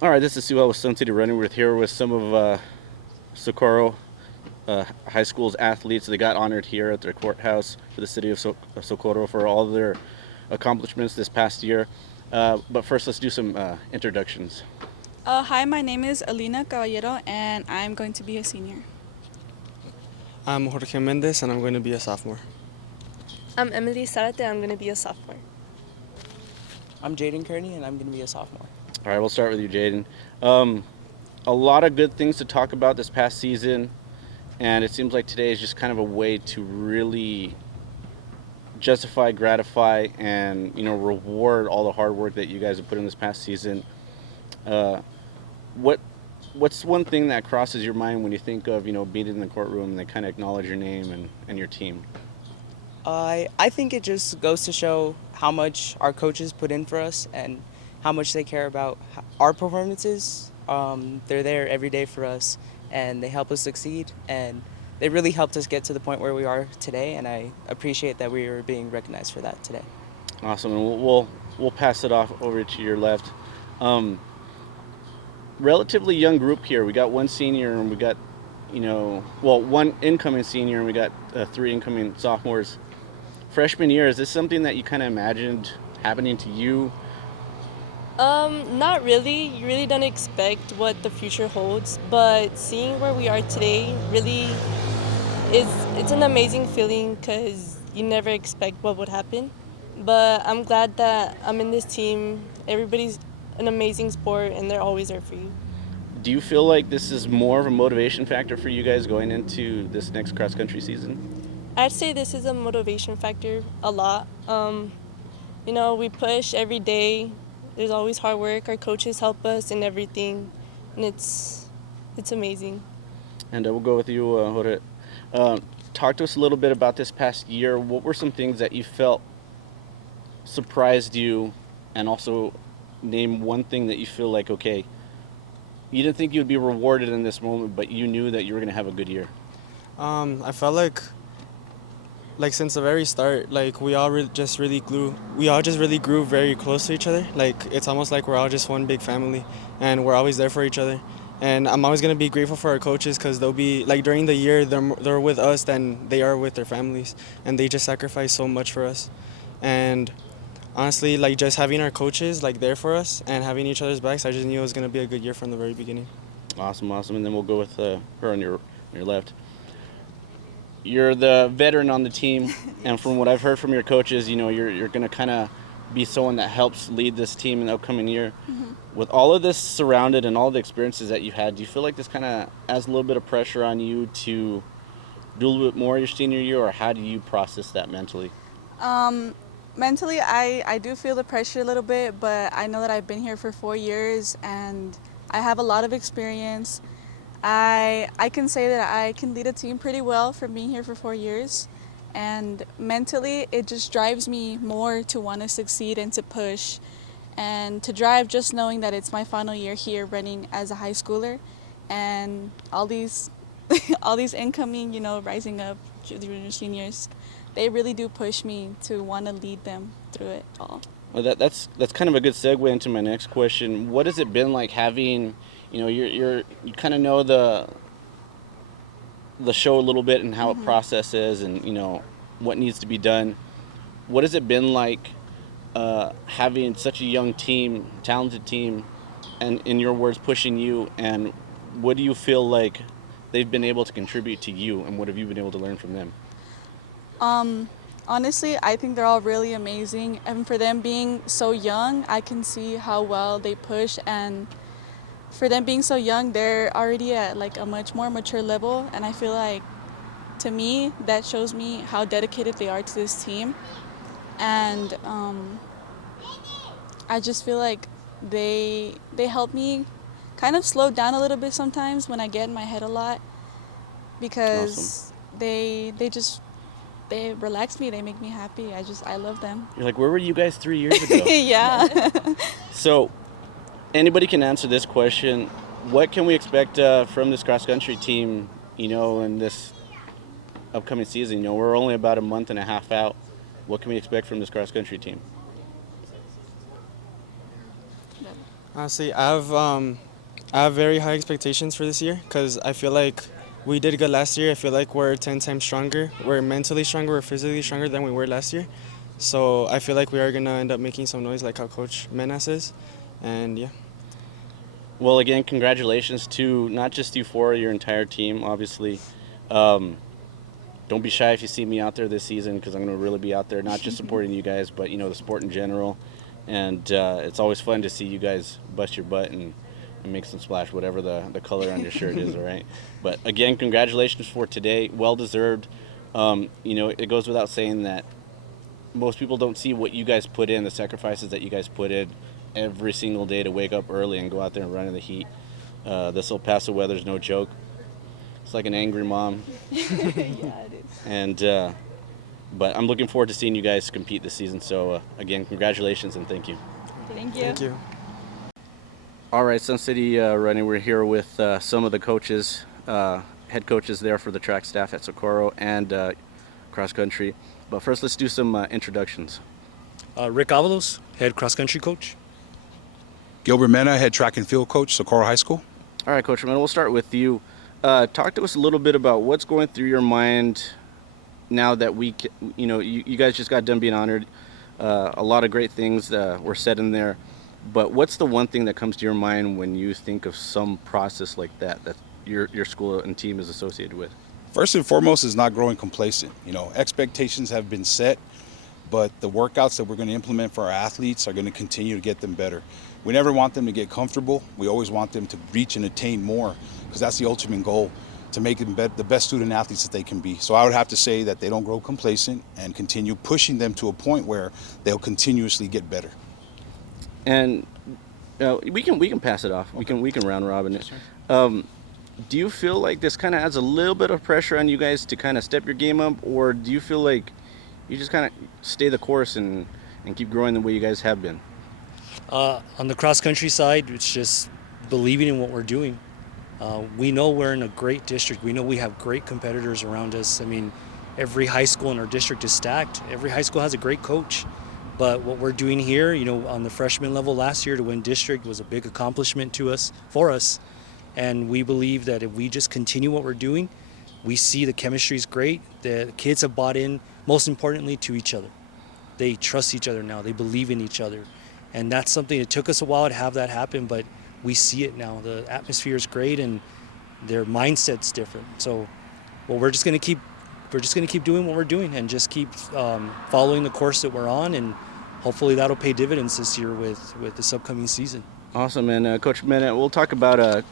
All right, this is Sue with Sun City Running. We're here with some of Socorro High School's athletes. They got honored here at their courthouse for the City of Socorro for all their accomplishments this past year. But first, let's do some introductions. Hi, my name is Alina Caballero, and I'm going to be a senior. I'm Jorge Mendez, and I'm going to be a sophomore. I'm Emily Zarate. I'm going to be a sophomore. I'm Jaden Kearney, and I'm going to be a sophomore. All right, we'll start with you, Jaden. A lot of good things to talk about this past season, and it seems like today is just kind of a way to really justify, gratify, and reward all the hard work that you guys have put in this past season. Uh, what what's one thing that crosses your mind when you think of being in the courtroom and they kind of acknowledge your name and your team? I think it just goes to show how much our coaches put in for us and how much they care about our performances. They're there every day for us, and they help us succeed, and they really helped us get to the point where we are today, and I appreciate that we are being recognized for that today. Awesome, and we'll pass it off over to your left. Um, Relatively young group here. We got one senior and we got one incoming senior and we got three incoming sophomores. Freshman year, is this something that you kind of imagined happening to you? Not really. You really don't expect what the future holds, but seeing where we are today really it's an amazing feeling because you never expect what would happen. But I'm glad that I'm in this team. Everybody's an amazing sport, and they're always there for you. Do you feel like this is more of a motivation factor for you guys going into this next cross country season? I'd say this is a motivation factor a lot. We push every day. There's always hard work. Our coaches help us in everything, and it's amazing. And we'll go with you, Jorge. Talk to us a little bit about this past year. What were some things that you felt surprised you, and also name one thing that you feel like, okay, you didn't think you would be rewarded in this moment, but you knew that you were going to have a good year? I felt like since the very start, like we all just really grew very close to each other. Like it's almost like we're all just one big family, and we're always there for each other. And I'm always gonna be grateful for our coaches because they'll be like during the year they're with us than they are with their families, and they just sacrifice so much for us. And honestly, like just having our coaches like there for us and having each other's backs, I just knew it was gonna be a good year from the very beginning. Awesome, awesome. And then we'll go with her on your left. You're the veteran on the team, and from what I've heard from your coaches, you're going to kind of be someone that helps lead this team in the upcoming year. Mm-hmm. With all of this surrounded and all the experiences that you had, do you feel like this kind of adds a little bit of pressure on you to do a little bit more your senior year, or how do you process that mentally? Mentally, I do feel the pressure a little bit, but I know that I've been here for 4 years and I have a lot of experience. I can say that I can lead a team pretty well from being here for 4 years. And mentally, it just drives me more to want to succeed and to push and to drive just knowing that it's my final year here running as a high schooler. And all these, all these incoming, rising up junior seniors, they really do push me to want to lead them through it all. Well, that's kind of a good segue into my next question. What has it been like having, you kind of know the show a little bit and how it processes and what needs to be done. What has it been like having such a young team, talented team, and in your words, pushing you? And what do you feel like they've been able to contribute to you, and what have you been able to learn from them? Honestly, I think they're all really amazing. And for them being so young, I can see how well they push. And for them being so young, they're already at like a much more mature level. And I feel like, to me, that shows me how dedicated they are to this team. And I just feel like they help me kind of slow down a little bit sometimes when I get in my head a lot, because they relax me, they make me happy. I love them. You're like, where were you guys 3 years ago? Yeah. So anybody can answer this question. What can we expect from this cross-country team, in this upcoming season? We're only about a month and a half out. What can we expect from this cross-country team? Honestly, I have very high expectations for this year because I feel like we did good last year. I feel like we're 10 times stronger. We're mentally stronger. We're physically stronger than we were last year. So I feel like we are gonna end up making some noise, like how Coach Mena says, and yeah. Well, again, congratulations to not just you four, your entire team, obviously. Um, don't be shy if you see me out there this season because I'm going to really be out there, not just supporting you guys, but, the sport in general. And it's always fun to see you guys bust your butt and make some splash, whatever the color on your shirt is, all right? But, again, congratulations for today. Well-deserved. It goes without saying that most people don't see what you guys put in, the sacrifices that you guys put in every single day to wake up early and go out there and run in the heat. This El Paso weather's no joke. It's like an angry mom. Yeah, it is. And but I'm looking forward to seeing you guys compete this season. So again, congratulations and thank you. Thank you. Thank you. All right, Sun City running. We're here with some of the coaches, head coaches there for the track staff at Socorro and cross country. But first, let's do some introductions. Rick Avalos, head cross country coach. Gilbert Mena, head track and field coach, Socorro High School. All right, Coach Romano, we'll start with you. Talk to us a little bit about what's going through your mind now that you guys just got done being honored. A lot of great things were said in there. But what's the one thing that comes to your mind when you think of some process like that your school and team is associated with? First and foremost is not growing complacent. Expectations have been set, but the workouts that we're going to implement for our athletes are going to continue to get them better. We never want them to get comfortable. We always want them to reach and attain more because that's the ultimate goal, to make them the best student athletes that they can be. So I would have to say that they don't grow complacent and continue pushing them to a point where they'll continuously get better. And we can pass it off. Okay. We can round robin it. Do you feel like this kind of adds a little bit of pressure on you guys to kind of step your game up, or do you feel like you just kind of stay the course and keep growing the way you guys have been? On the cross country side, it's just believing in what we're doing. We know we're in a great district. We know we have great competitors around us. I mean, every high school in our district is stacked. Every high school has a great coach. But what we're doing here, on the freshman level last year to win district was a big accomplishment for us. And we believe that if we just continue what we're doing, we see the chemistry is great. The kids have bought in, most importantly, to each other. They trust each other now. They believe in each other. And that's something, it took us a while to have that happen, but we see it now. The atmosphere is great and their mindset's different. So, we're just going to keep doing what we're doing and just keep following the course that we're on, and hopefully that'll pay dividends this year with this upcoming season. Awesome, and Coach Mena, we'll talk about the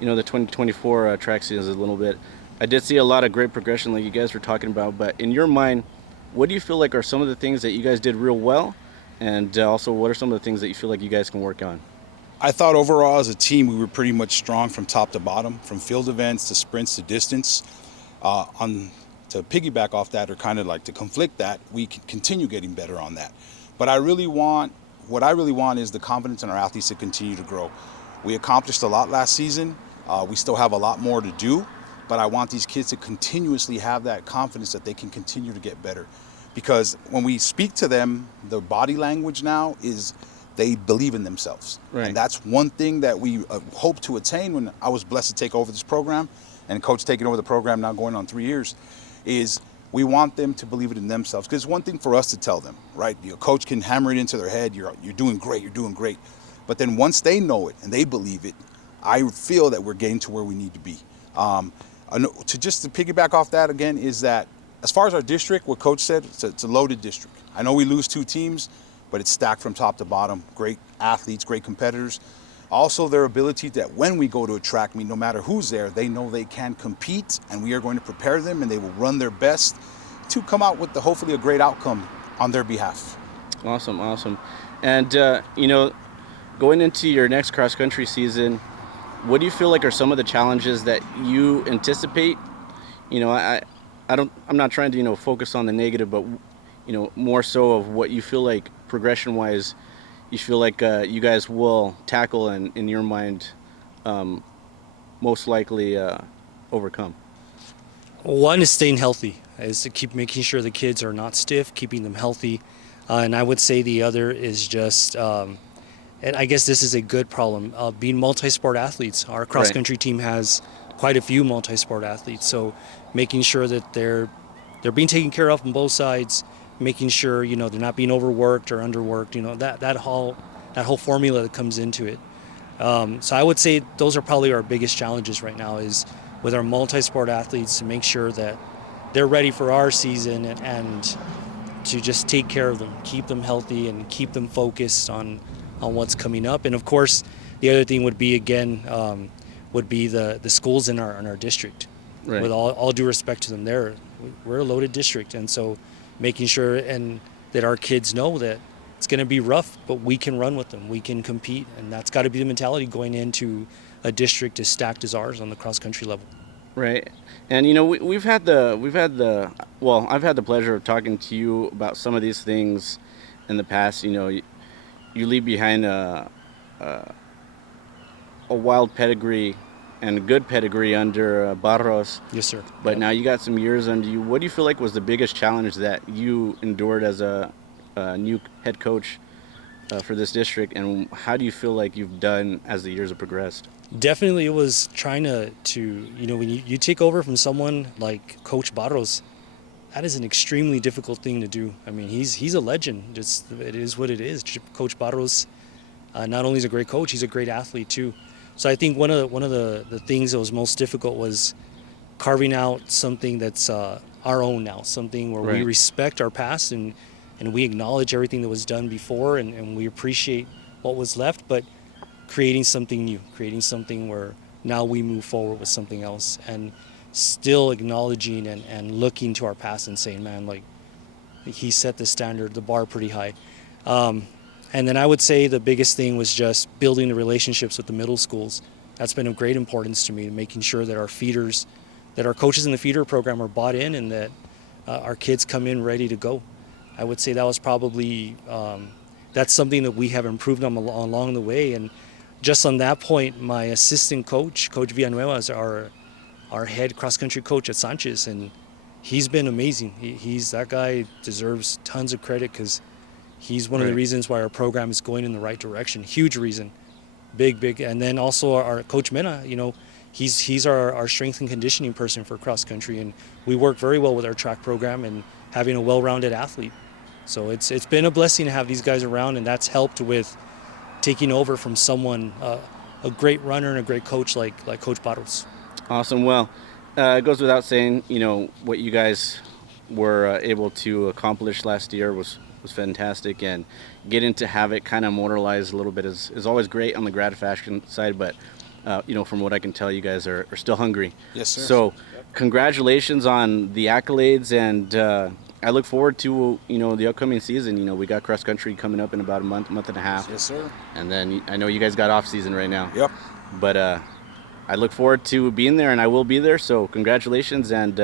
2024 track season a little bit. I did see a lot of great progression like you guys were talking about, but in your mind, what do you feel like are some of the things that you guys did real well, and also what are some of the things that you feel like you guys can work on? I thought overall as a team we were pretty much strong from top to bottom, from field events to sprints to distance. To piggyback off that, or kind of like to conflict that, we can continue getting better on that. But what I really want is the confidence in our athletes to continue to grow. We accomplished a lot last season. We still have a lot more to do, but I want these kids to continuously have that confidence that they can continue to get better. Because when we speak to them, the body language now is they believe in themselves. Right. And that's one thing that we hope to attain when I was blessed to take over this program, and Coach taking over the program now going on 3 years, is we want them to believe it in themselves. Because it's one thing for us to tell them, right? Your coach can hammer it into their head, you're doing great, you're doing great. But then once they know it and they believe it, I feel that we're getting to where we need to be. To piggyback off that again is that as far as our district, what Coach said, it's a loaded district. I know we lose 2 teams, but it's stacked from top to bottom. Great athletes, great competitors. Also their ability that when we go to a track meet, no matter who's there, they know they can compete, and we are going to prepare them and they will run their best to come out with hopefully a great outcome on their behalf. Awesome. And, going into your next cross-country season, what do you feel like are some of the challenges that you anticipate? I'm not trying to, focus on the negative, but, more so of what you feel like progression-wise, you feel like you guys will tackle and, in your mind, most likely overcome. One is staying healthy, is to keep making sure the kids are not stiff, keeping them healthy. And I would say the other is just and I guess this is a good problem, being multi-sport athletes. Our cross Right. country team has quite a few multi-sport athletes, so making sure that they're being taken care of on both sides, making sure they're not being overworked or underworked. That whole formula that comes into it. So I would say those are probably our biggest challenges right now, is with our multi-sport athletes, to make sure that they're ready for our season, and to just take care of them, keep them healthy, and keep them focused on what's coming up. And of course, the other thing would be, again, would be the schools in our district. Right. With all due respect to them, we're a loaded district, and so making sure and that our kids know that it's going to be rough, but we can run with them, we can compete, and that's got to be the mentality going into a district as stacked as ours on the cross country level. Right. And we've had the well, I've had the pleasure of talking to you about some of these things in the past. You leave behind a wild pedigree and a good pedigree under Barros. Yes, sir. But now you got some years under you. What do you feel like was the biggest challenge that you endured as a new head coach for this district, and how do you feel like you've done as the years have progressed? Definitely, it was trying to when you take over from someone like Coach Barros, that is an extremely difficult thing to do. I mean, he's a legend. It is what it is. Coach Barros, not only is a great coach, he's a great athlete too. So I think one of the things that was most difficult was carving out something that's our own now, something where we Right. respect our past, and we acknowledge everything that was done before, and we appreciate what was left, but creating something new, creating something where now we move forward with something else, and still acknowledging and looking to our past and saying, man, like, he set the standard, the bar pretty high. And then I would say the biggest thing was just building the relationships with the middle schools. That's been of great importance to me, making sure that our feeders, that our coaches in the feeder program are bought in, and that our kids come in ready to go. I would say that was probably, that's something that we have improved on along the way. And just on that point, my assistant coach, Coach Villanueva, is our head cross-country coach at Sanchez, and he's been amazing. That guy deserves tons of credit, because he's one of the Right. reasons why our program is going in the right direction. Huge reason, big. And then also our Coach Mena, he's our strength and conditioning person for cross-country, and we work very well with our track program and having a well-rounded athlete. So it's been a blessing to have these guys around, and that's helped with taking over from someone, a great runner and a great coach like Coach Barros. Awesome. Well, it goes without saying, what you guys were able to accomplish last year was fantastic, and getting to have it kind of immortalized a little bit is always great on the gratification side, but from what I can tell, you guys are still hungry. Yes, sir. So congratulations on the accolades, and I look forward to the upcoming season. We got cross country coming up in about a month and a half. Yes, sir. And then I know you guys got off season right now. Yep. But I look forward to being there, and I will be there. So congratulations, and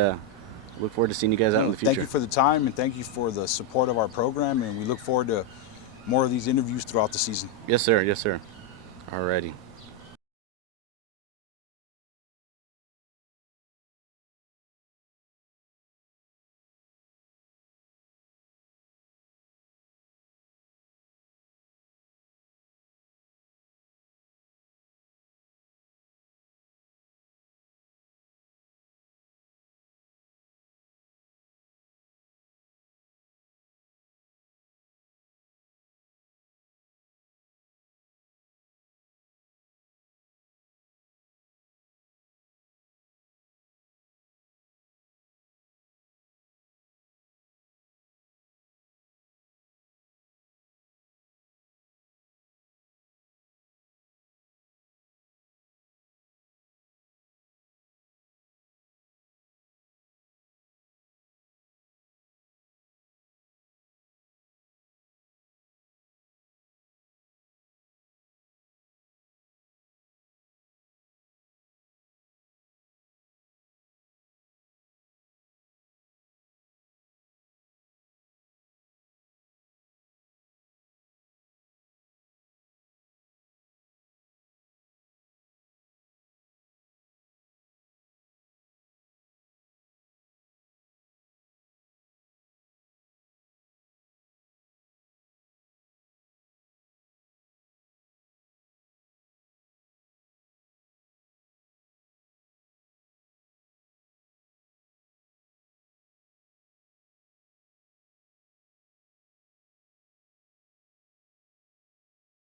look forward to seeing you guys out in the future. Thank you for the time, and thank you for the support of our program, and we look forward to more of these interviews throughout the season. Yes, sir. Yes, sir. Alrighty.